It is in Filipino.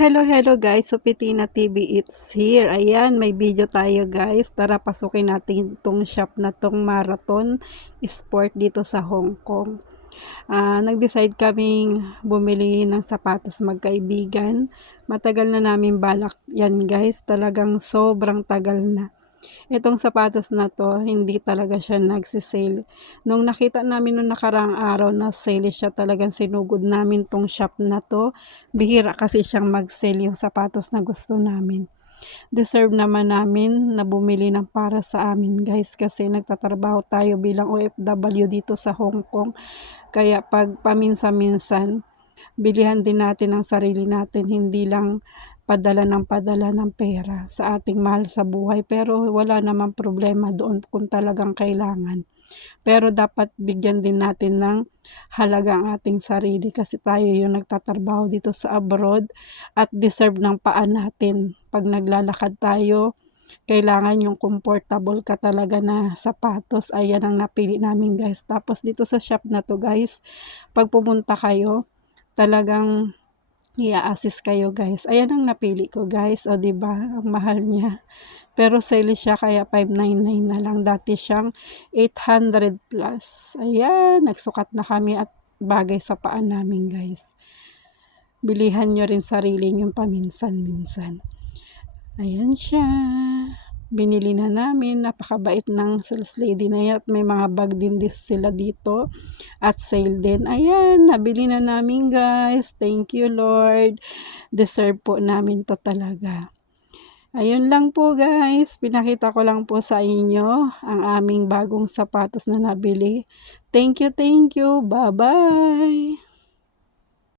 Hello guys, Sopitina TV, it's here. Ayan, may video tayo guys. Tara, pasukin natin itong shop na tong Marathon Sport dito sa Hong Kong. Nag-decide kaming bumili ng sapatos magkaibigan. Matagal na namin balak yan guys. Talagang sobrang tagal na. Itong sapatos na to, hindi talaga siya nagsisale. Nung nakita namin nung nakaraang araw na sale siya, talagang sinugod namin tong shop na to. Bihira kasi siyang mag-sale yung sapatos na gusto namin. Deserve naman namin na bumili ng para sa amin guys, kasi nagtatrabaho tayo bilang OFW dito sa Hong Kong. Kaya pag paminsan-minsan, bilihan din natin ang sarili natin, hindi lang padala ng pera sa ating mahal sa buhay. Pero wala namang problema doon kung talagang kailangan. Pero dapat bigyan din natin ng halaga ang ating sarili, kasi tayo yung nagtatrabaho dito sa abroad at deserve ng paa natin. Pag naglalakad tayo, kailangan yung comfortable ka talaga na sapatos. Ayan ang napili namin guys. Tapos dito sa shop na to guys, pag pumunta kayo, talagang i-assist kayo guys. Ayan ang napili ko guys. O diba, ang mahal niya. Pero sale siya kaya 599 na lang. Dati siyang 800 plus. Ayan, nagsukat na kami at bagay sa paan namin guys. Bilihan nyo rin sarili nyo paminsan-minsan. Ayan siya. Binili na namin. Napakabait ng sales lady na yan. At may mga bag din sila dito. At sale din. Ayan, nabili na namin guys. Thank you Lord. Deserve po namin to talaga. Ayun lang po guys. Pinakita ko lang po sa inyo ang aming bagong sapatos na nabili. Thank you. Bye-bye.